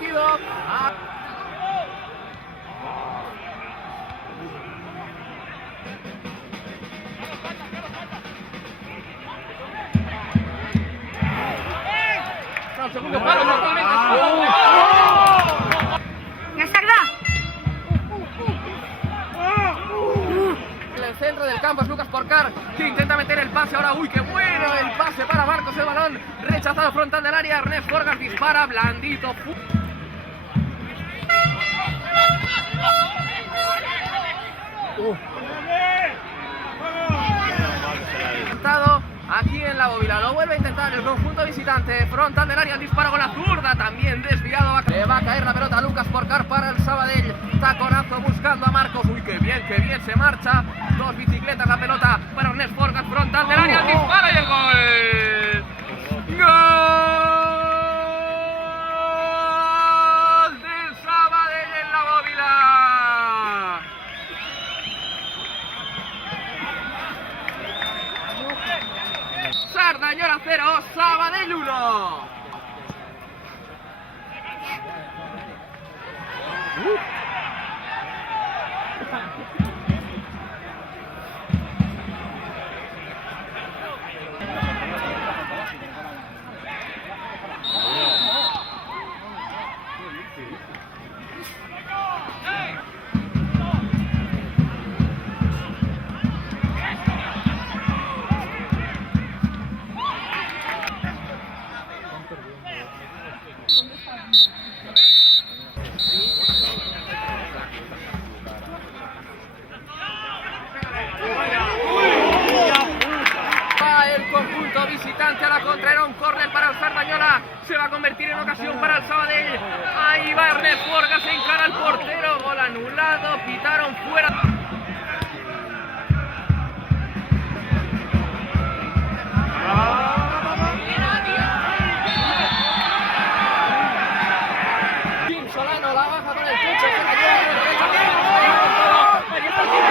partido. Segundo palo, totalmente. ¡Ya está! En el centro del campo es Lucas Porcar, que intenta meter el pase ahora. ¡Uy, qué bueno! El pase para Marcos, el balón rechazado frontal del área. Ernest Forgas dispara, blandito. Aquí en la bóvila, lo vuelve a intentar el conjunto visitante, frontal del área, el disparo con la zurda, también desviado, le va a caer la pelota a Lucas Porcar para el Sabadell, taconazo buscando a Marcos, uy, qué bien se marcha, dos bicicletas, la pelota para Ernest Forgas, frontal del área, el disparo y el gol. ¡Gol del Sabadell en la bóvila! Sardañola 0, Sabadell 1. El conjunto visitante a la contra, era un córner para el Sardañola, se va a convertir en ocasión para el Sabadell. Ahí va Ernest Forgas, se encara al portero, gol anulado, pitaron fuera. Solano la baja con el pecho, se la lleva de derecha, ahí está el tiro.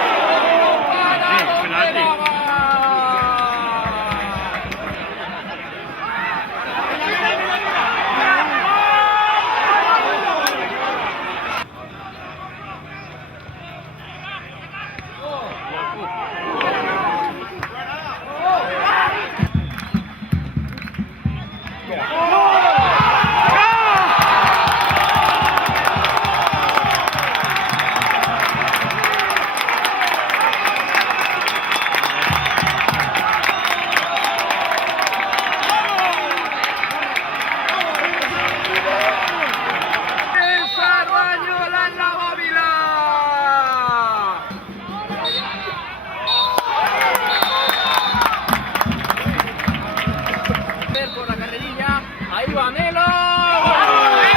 Ahí va Melo. Martí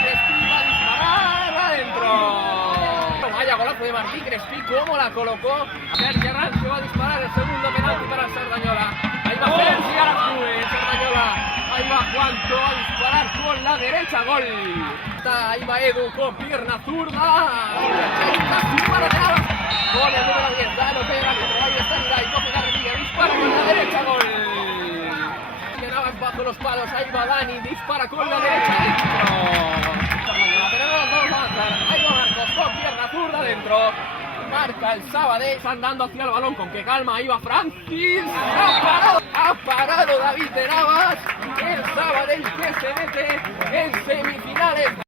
Crespi va a disparar adentro. Vaya golazo de Martí Crespi, cómo la colocó. Sergio Arranz que va a disparar el segundo penalti para el Sardañola. Ahí va Sergio Arranz, el Sardañola. Ahí va Juanto a disparar con la derecha, gol. Ahí va Edu con pierna zurda. Gol el número 10, Dano pega, ahí está Irai, coge carrerilla, dispara con la derecha, gol. Bajo los palos, ahí va Dani, dispara con la derecha dentro. Pero no avanzar, ahí va Marcos con pierna zurda dentro. Marca el Sabadell, está andando hacia el balón, con que calma, ahí va Francis. Ha parado David de Navas. El Sabadell que se mete en semifinales.